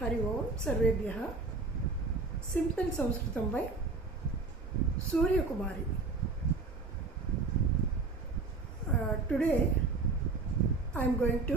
हरि ओम सर्वेभ्यः सिंपल संस्कृतं by Suryakumari. Today I am going to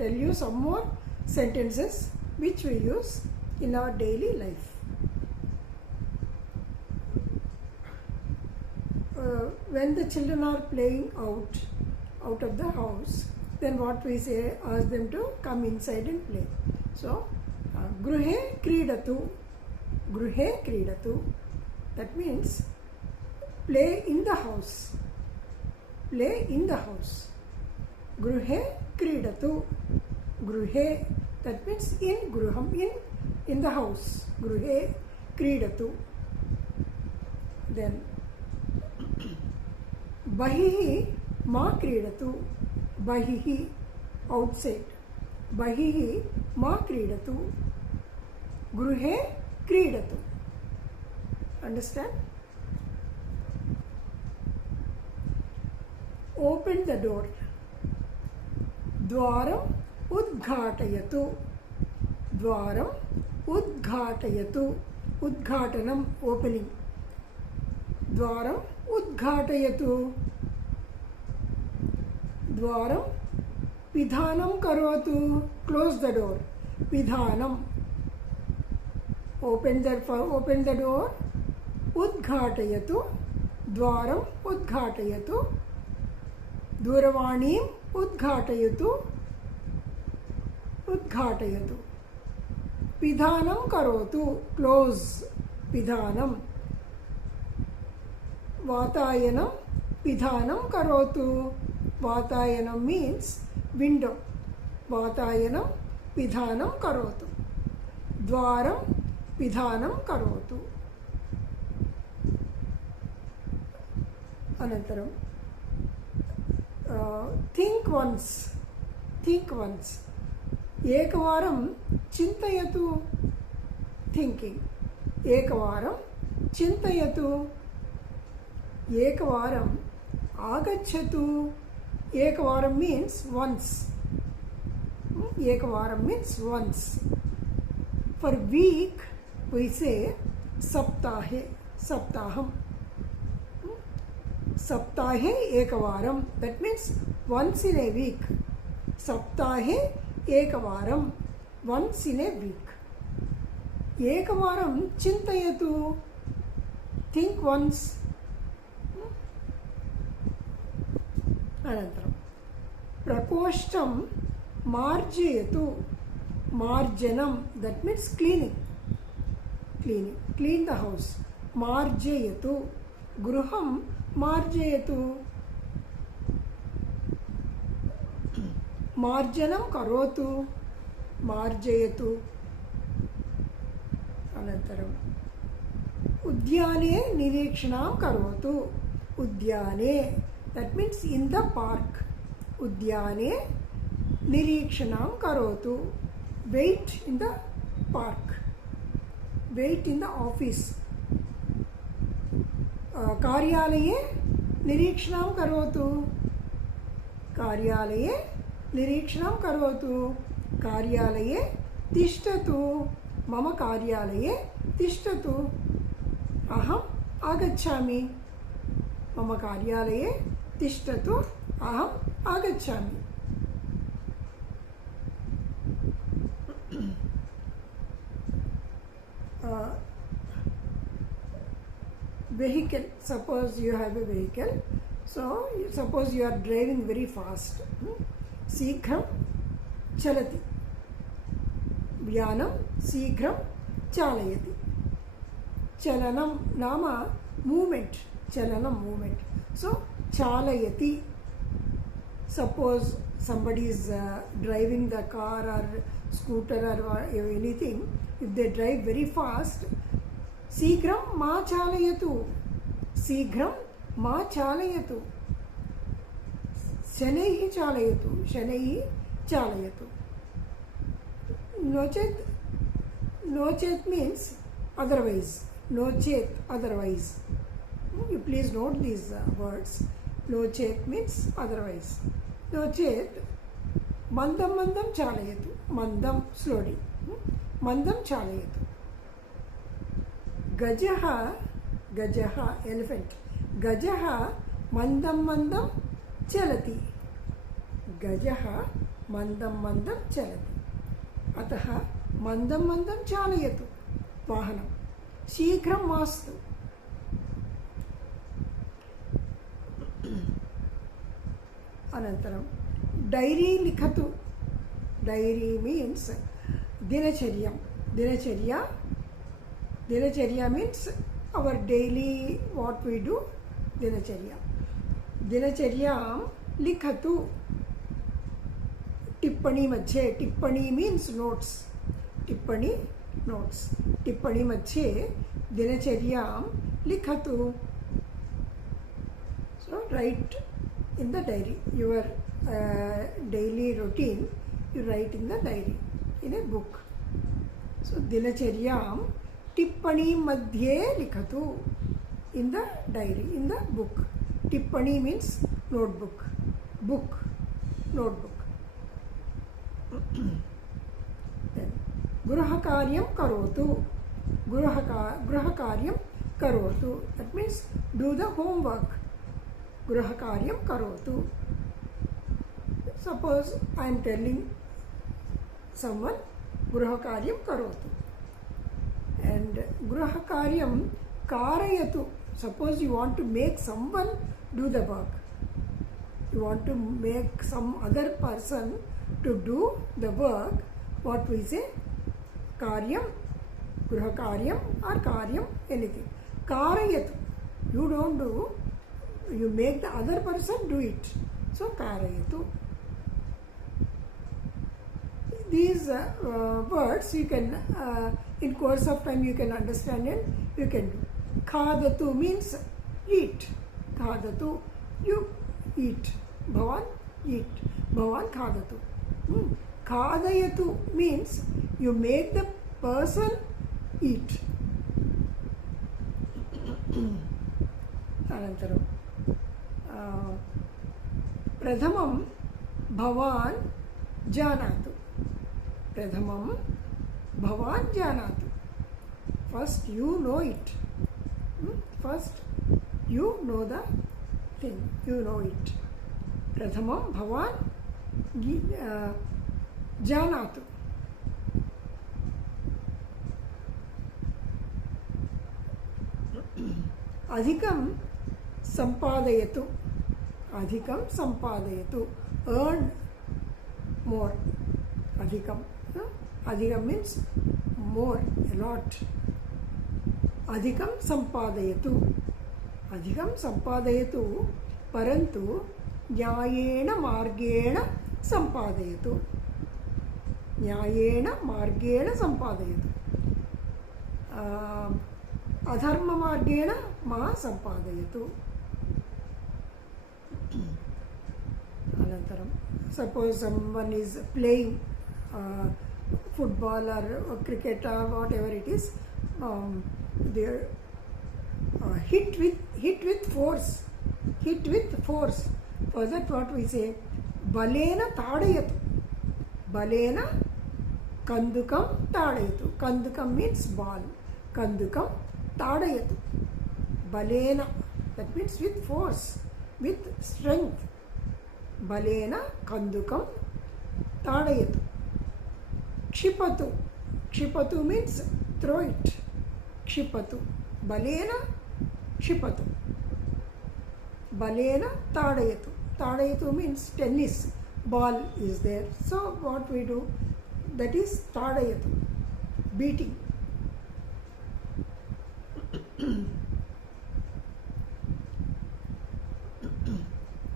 tell you some more sentences which we use in our daily life. When the children are playing out of the house, then what we say, ask them to come inside and play. So गृहे क्रीडतु, गृहे क्रीडतु, that means play in the house, play in the house. गृहे क्रीडतु, गृहे, that means in गृहं, in the house. गृहे क्रीडतु. Then बहिः मा क्रीडतु, बहिः outside, बहिः मा क्रीडतु, गृहे क्रीडतु. Understand? Open the door. द्वारम् उद्घाटयतु, द्वारम् उद्घाटयतु, उद्घाटनम् opening. द्वारम् उद्घाटयतु, द्वारं पिधानं करोतु, close the door. पिधानं, open the door. उद्घाटयतु, द्वारम् उद्घाटयतु, दूरवाणीम् उद्घाटयतु, उद्घाटयतु. पिधानं करोतु, close, पिधानं. वातायनं पिधानं करोतु, वातायनं means window. वातायनं पिधानं करोतु, द्वारं पिधानं करोतु. अनन्तरं think once, think once. एकवारं चिन्तयतु, thinking. एकवारं चिन्तयतु, एकवारम् आगच्छतु. एकवारं means once. एकवारं means once. For week we say सप्ताहे, सप्ताहं. सप्ताहे एकवारं, that means once in a week. सप्ताहे एकवारं, once in a week. एकवारं चिन्तयतु, think once. अनन्तरं प्रकोष्ठं मार्जयतु, मार्जनं, that means cleaning, cleaning, clean the house. मार्जयतु, गृहं मार्जयतु, मार्जनं करोतु, मार्जयतु. अनन्तरम् उद्याने निरीक्षणं करोतु, उद्याने, that means in the park. उद्याने निरीक्षणं करोतु, wait in the park, wait in the office. कार्यालये निरीक्षणं करोतु, कार्यालये निरीक्षणं करोतु, कार्यालये तिष्ठतु, मम कार्यालये तिष्ठतु. अहम् आगच्छामि, मम कार्यालये तिष्ठतु, अहम् आगच्छामि. Vehicle, suppose you have a vehicle, so suppose you are driving very fast. शीघ्रं चलति, यानं शीघ्रं चालयति. चलनं नाम movement, चलनं movement. So चालयति. Suppose somebody is driving the car or scooter or anything, if they drive very fast, शीघ्रं मा चालयतु, शीघ्रं मा चालयतु. शनैः चालयतु, शनैः चालयतु. नो चेत् means otherwise, नो चेत् otherwise. You please note these words. नो चेत् means otherwise. नो चेत् mandam mandam chalayatu, mandam slowly, mandam chalayatu. Gajaha, gajaha elephant, gajaha mandam mandam chalati, gajaha mandam mandam chalati. अतः मंदं मंदं चालयतु वाहनं, शीघ्रं मास्तु. अनन्तरं डैरी लिखतु. डैरी मीन्स् दिनचर्या. दिनचर्या means our daily what we do. दिनचर्यां लिखतु. टिप्पणी मध्ये, टिप्पणी मीन्स् नोट्स्. टिप्पणी मध्ये दिनचर्यां लिखतु. So write in the diary your daily routine. You write in the diary, in a book. So dinacharyaam tippani madhye likhatu, in the diary, in the book. Tippani means notebook, book, notebook. Then grahakaryam karotu. Grahakaryam karotu, that means do the homework. Grahakaryam karotu. Suppose I am telling someone grahakaryam karotu, and grahakaryam karayatu. Suppose you want to make someone do the work, you want to make some other person to do the work. What we say? Karyam, grahakaryam or karyam, anything. Karayatu, you don't do, you make the other person do it. So karayatu. These words you can in course of time you can understand and you can do. Khadatu means eat. Khadatu, you eat. Bhavan eat. Bhavan khadatu. Khadayatu means you make the person eat. Anantaram Pradhamam Bhavan Janatu. Pradhamam Bhavan Janatu. First you know it. First you know the thing. You know it. Pradhamam Bhavan Janatu. Adhikam Sampadayatu. Adhikam Sampadayatu. Earn more. Adhikam. Adhikam means more, a lot. Adhikam Sampadayatu. Adhikam Sampadayatu. Parantu Nyayena Margena Sampadayatu. Nyayena Margena Sampadayatu. Adharma Margena Ma Sampadayatu. Anantaram, suppose someone is playing football or cricket or whatever it is, they are hit with force. For that what we say? Balena tadayatu. Balena kandukam tadayatu. Kandukam means ball. Kandukam tadayatu. Balena, that means with force, with strength. Balena kandukam tadayatu. Kshipatu. Kshipatu means throw it. Kshipatu. Balena kshipatu. Balena tadayatu. Tadayatu means tennis. Ball is there. So what we do? That is tadayatu. Beating.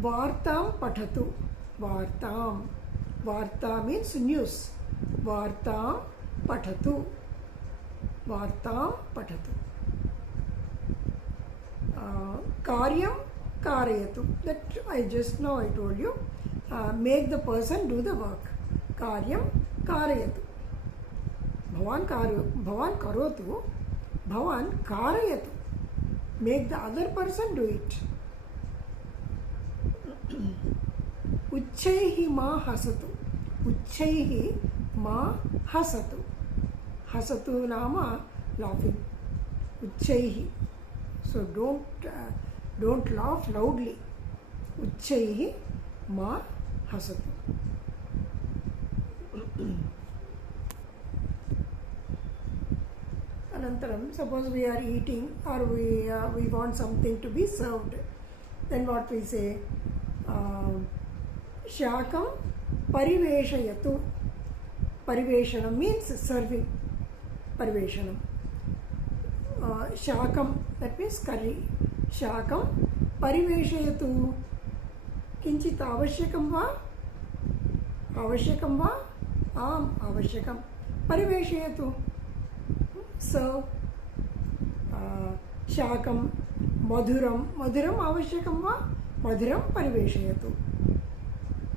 Vartam patatu. Vartam. Varta means news. Vartam patatu. Vartam patatu. Karyam karayatu. That I just now I told you. Make the person do the work. Karyam karayatu. Bhavan karotu. Bhavan karayatu. Make the other person do it. Uchchaihi ma hasatu. उच्चैः मा हसतु. हसतु नाम laughing. उच्चैः. So don't laugh loudly. उच्चैः मा हसतु. Anantaram, suppose we are eating or we want something to be served, then what we say? Shakam pariveshayatu. Pariveshanam means serving. Pariveshanam. Shakam, that means curry. Shakam pariveshayatu. Kinchit avashyakam va? Avashyakam va? Am avashyakam. Pariveshayatu. Serve. Shakam madhuram. Madhuram avashyakam va? Madhuram pariveshayatu.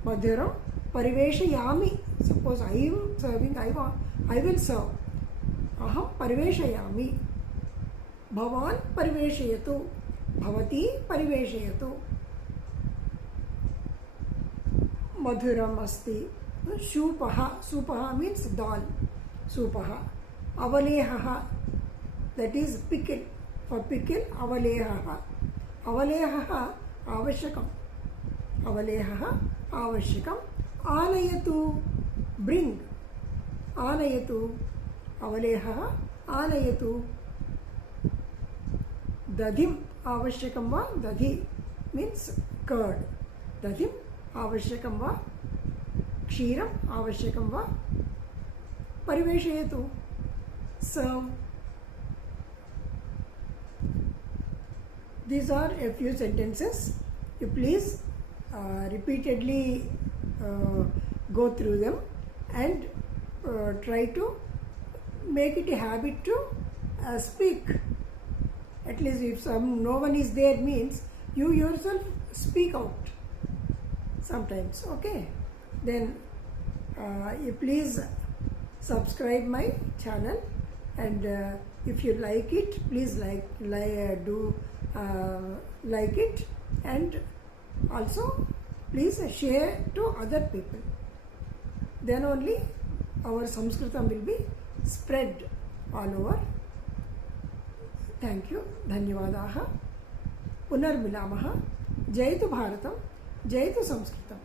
Madhuram pariveshayami. Suppose I am serving, I will serve. Aham pariveshayami. Bhavan pariveshayatu. Bhavati pariveshayatu. Madhuram asti. Shupaha. Supaha means dal. Supaha. Avalehaha. That is pickle. For pickle, avalehaha. Avalehaha avashyakam. Avalehaha avashyakam. Alayatu. Bring. Alayatu. Avalehaha alayatu. Dadim avashyakam va? Dadhi means curd. Dadim avashyakam va? Kshiram avashyakam va? Pariveshayatu. Serve. These are a few sentences. You please repeatedly go through them and try to make it a habit to speak. At least if no one is there means you yourself speak out sometimes. Okay, then you please subscribe my channel, and if you like it, please like it, and also please share to other people. Then only our Sanskritam will be spread all over. Thank you. Dhanyavadaha. Punarmilamah. Jayatu Bharatam. Jayatu Sanskritam.